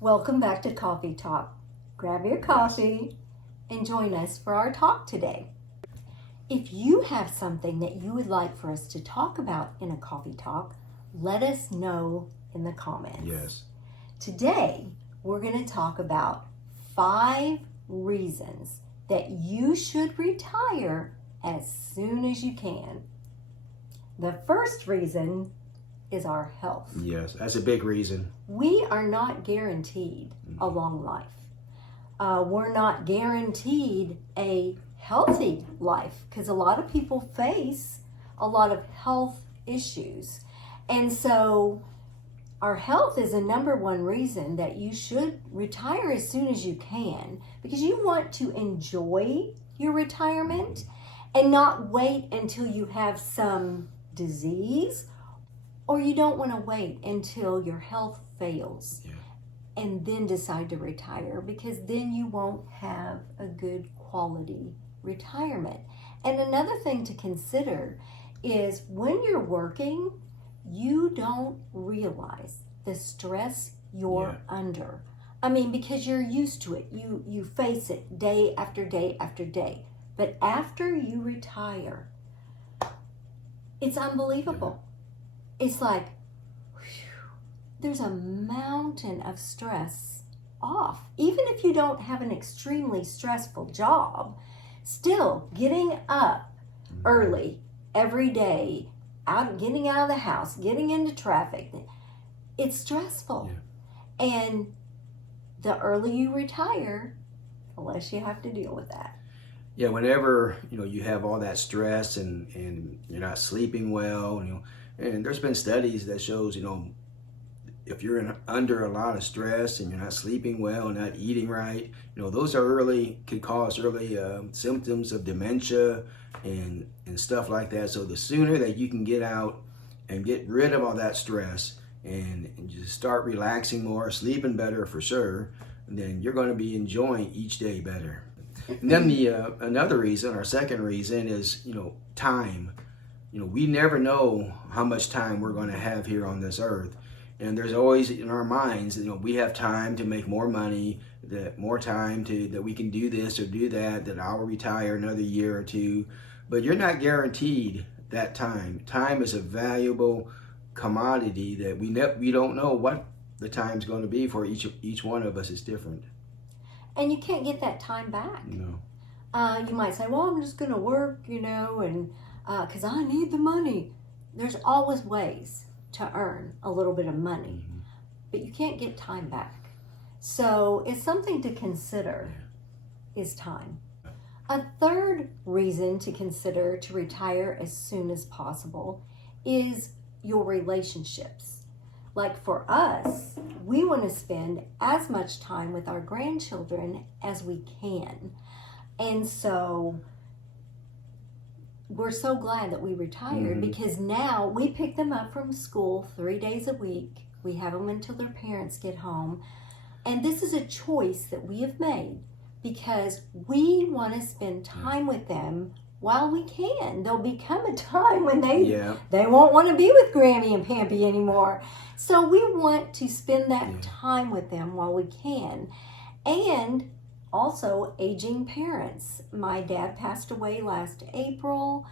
Welcome back to Coffee Talk. Grab your coffee and join us for our talk today. If you have something that you would like for us to talk about in a coffee talk, let us know in the comments. Yes. Today, we're going to talk about 5 reasons that you should retire as soon as you can. The first reason is our health. Yes, that's a big reason. We are not guaranteed a long life. We're not guaranteed a healthy life because a lot of people face a lot of health issues. And so our health is a number one reason that you should retire as soon as you can, because you want to enjoy your retirement and not wait until you have some disease, or you don't want to wait until your health fails and then decide to retire, because then you won't have a good quality retirement. And another thing to consider is when you're working, you don't realize the stress you're under. I mean, because you're used to it. You face it day after day after day. But after you retire, it's unbelievable. It's like, whew, there's a mountain of stress off. Even if you don't have an extremely stressful job, still getting up early every day, getting out of the house, getting into traffic, it's stressful. And the earlier you retire, the less you have to deal with that. Yeah, whenever you have all that stress and you're not sleeping well, and there's been studies that shows if you're under a lot of stress and you're not sleeping well and not eating right, those could cause early symptoms of dementia and stuff like that. So the sooner that you can get out and get rid of all that stress and just start relaxing more, sleeping better for sure, then you're going to be enjoying each day better. And then another reason, our second reason, is time. We never know how much time we're going to have here on this earth, and there's always in our minds we have time to make more money, that we can do this or do that, that I'll retire another year or two. But you're not guaranteed that time. Time is a valuable commodity that we don't know what the time's going to be for each one of us. Is different. And you can't get that time back. No. You might say, well, I'm just going to work, and because I need the money. There's always ways to earn a little bit of money, but you can't get time back. So it's something to consider is time. A third reason to consider to retire as soon as possible is your relationships. Like for us, we want to spend as much time with our grandchildren as we can. And so we're so glad that we retired, because now we pick them up from school 3 days a week. We have them until their parents get home. And this is a choice that we have made because we want to spend time with them while we can. There'll become a time when they won't want to be with Grammy and Pampy anymore. So we want to spend that time with them while we can. And also aging parents. My dad passed away last April.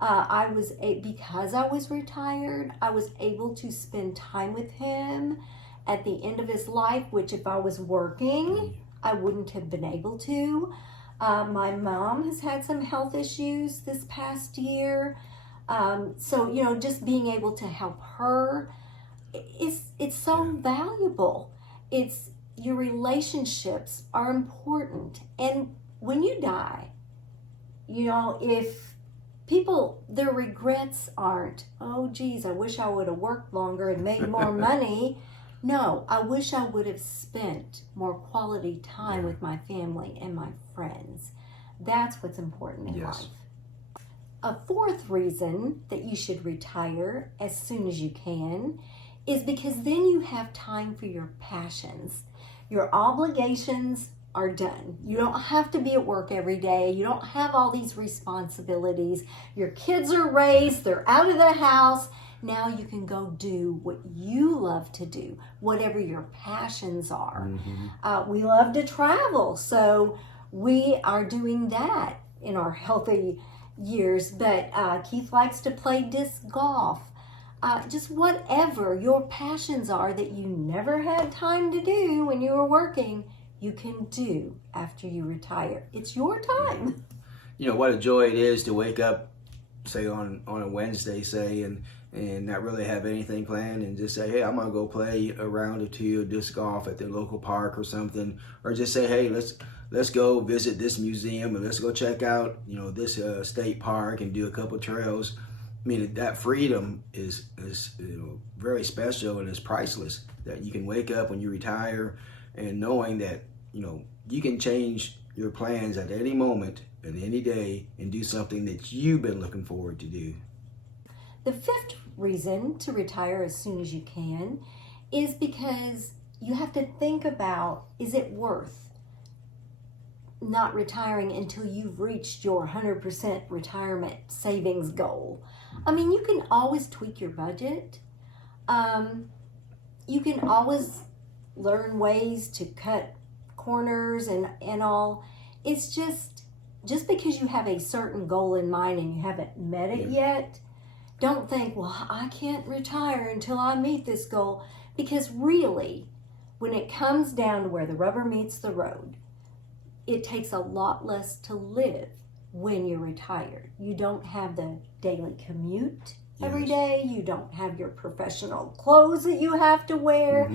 Because I was retired, I was able to spend time with him at the end of his life, which if I was working, I wouldn't have been able to. My mom has had some health issues this past year. So, just being able to help her, it's so valuable. Your relationships are important. And when you die, if people, their regrets aren't, oh geez, I wish I would have worked longer and made more money. No, I wish I would have spent more quality time with my family and my friends. That's what's important in life. A fourth reason that you should retire as soon as you can is because then you have time for your passions. Your obligations are done. You don't have to be at work every day. You don't have all these responsibilities. Your kids are raised. They're out of the house. Now you can go do what you love to do, whatever your passions are. We love to travel, so we are doing that in our healthy years. But Keith likes to play disc golf. Just whatever your passions are that you never had time to do when you were working, you can do after you retire. It's your time. You know, what a joy it is to wake up, say on a Wednesday, say, and not really have anything planned, and just say, hey, I'm gonna go play a round or two of disc golf at the local park or something, or just say, hey, let's go visit this museum, and let's go check out, you know, this state park and do a couple trails. I mean, that freedom is you know, very special, and it's priceless. That you can wake up when you retire, and knowing that, you know, you can change your plans at any moment and any day and do something that you've been looking forward to do. The fifth reason to retire as soon as you can is because you have to think about, is it worth not retiring until you've reached your 100% retirement savings goal? I mean, you can always tweak your budget. You can always learn ways to cut corners and all. It's just because you have a certain goal in mind and you haven't met it yet, don't think, well, I can't retire until I meet this goal. Because really, when it comes down to where the rubber meets the road, it takes a lot less to live when you're retired. You don't have the daily commute every day. You don't have your professional clothes that you have to wear.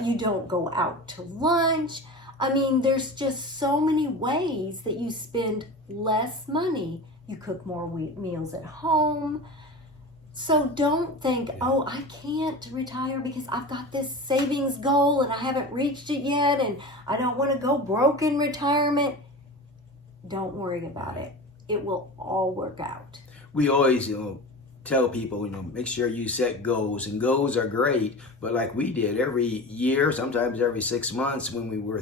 You don't go out to lunch. I mean, there's just so many ways that you spend less money. You cook more meals at home. So don't think, oh, I can't retire because I've got this savings goal and I haven't reached it yet and I don't want to go broke in retirement. Don't worry about it. It will all work out. We always, you know, tell people, you know, make sure you set goals, and goals are great, but like we did every year, sometimes every 6 months, when we were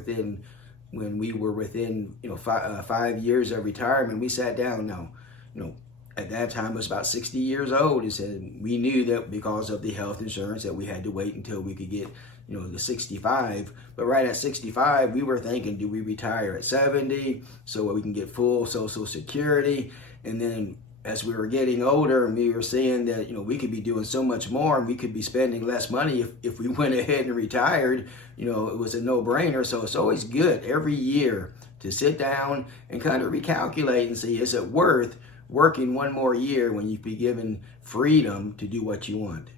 within, you know, 5 years of retirement, we sat down. Now, you know, at that time I was about 60 years old, and said we knew that because of the health insurance that we had to wait until we could get, you know, the 65. But right at 65, we were thinking, do we retire at 70 so we can get full Social Security? And then as we were getting older, and we were seeing that, you know, we could be doing so much more and we could be spending less money if we went ahead and retired, you know, it was a no-brainer. So it's always good every year to sit down and kind of recalculate and see, is it worth working one more year when you'd be given freedom to do what you want?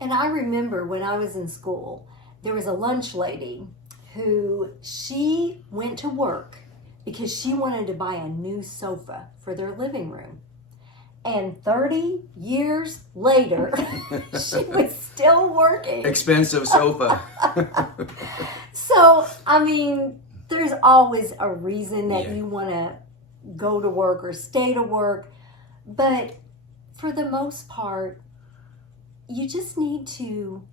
And I remember when I was in school, there was a lunch lady who she went to work because she wanted to buy a new sofa for their living room. And 30 years later, she was still working. Expensive sofa. So, I mean, there's always a reason that you want to go to work or stay to work. But for the most part, you just need to,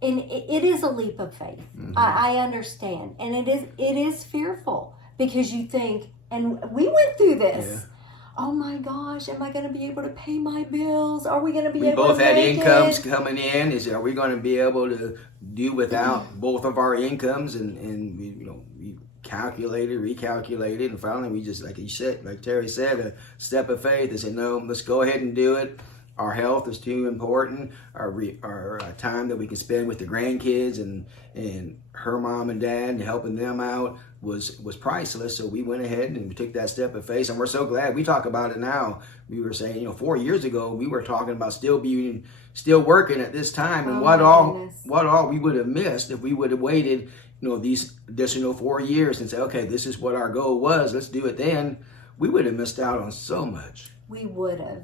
and it is a leap of faith. I understand. And it is fearful because you think, and we went through this. Oh my gosh, am I going to be able to pay my bills? Are we going to be able to make it? We both had incomes coming in. Are we going to be able to do without both of our incomes? And we, you know, we calculated, recalculated, and finally we just, like you said, like Terri said, a step of faith. They said, no, let's go ahead and do it. Our health is too important. Our time that we can spend with the grandkids and her mom and dad, helping them out was priceless. So we went ahead and we took that step of faith, and we're so glad. We talk about it now. We were saying, you know, 4 years ago we were talking about still working at this time, and what all we would have missed if we would have waited, you know, these additional 4 years and say, okay, this is what our goal was. Let's do it then. We would have missed out on so much. We would have.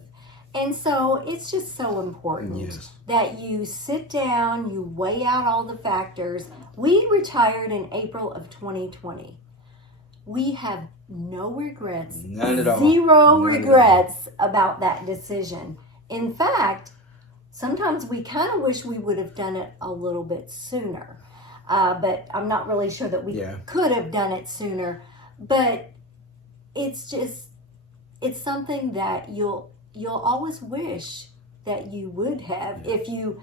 And so it's just so important that you sit down, you weigh out all the factors. We retired in April of 2020. We have no regrets, none at all. Zero regrets about that decision. In fact, sometimes we kind of wish we would have done it a little bit sooner. But I'm not really sure that we could have done it sooner. But it's something that you'll always wish that you would have if you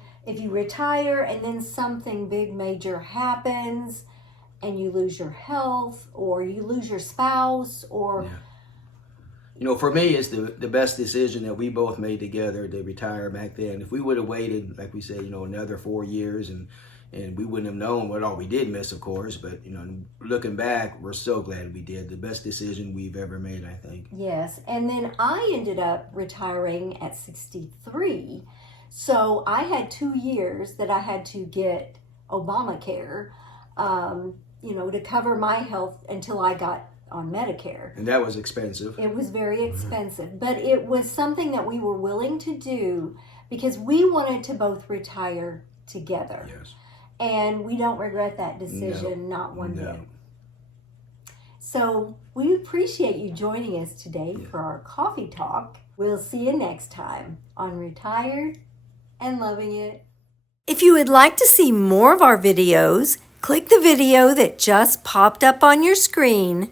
retire and then something big major happens and you lose your health or you lose your spouse or for me, it's the best decision that we both made together to retire back then. If we would have waited, like we said, another 4 years, and we wouldn't have known what all we did miss, of course. But looking back, we're so glad we did. The best decision we've ever made, I think. Yes, and then I ended up retiring at 63. So I had 2 years that I had to get Obamacare, to cover my health until I got on Medicare. And that was expensive. It was very expensive, but it was something that we were willing to do because we wanted to both retire together. Yes. And we don't regret that decision, No. not one No. bit. So we appreciate you joining us today for our coffee talk. We'll see you next time on Retired and Loving It. If you would like to see more of our videos, click the video that just popped up on your screen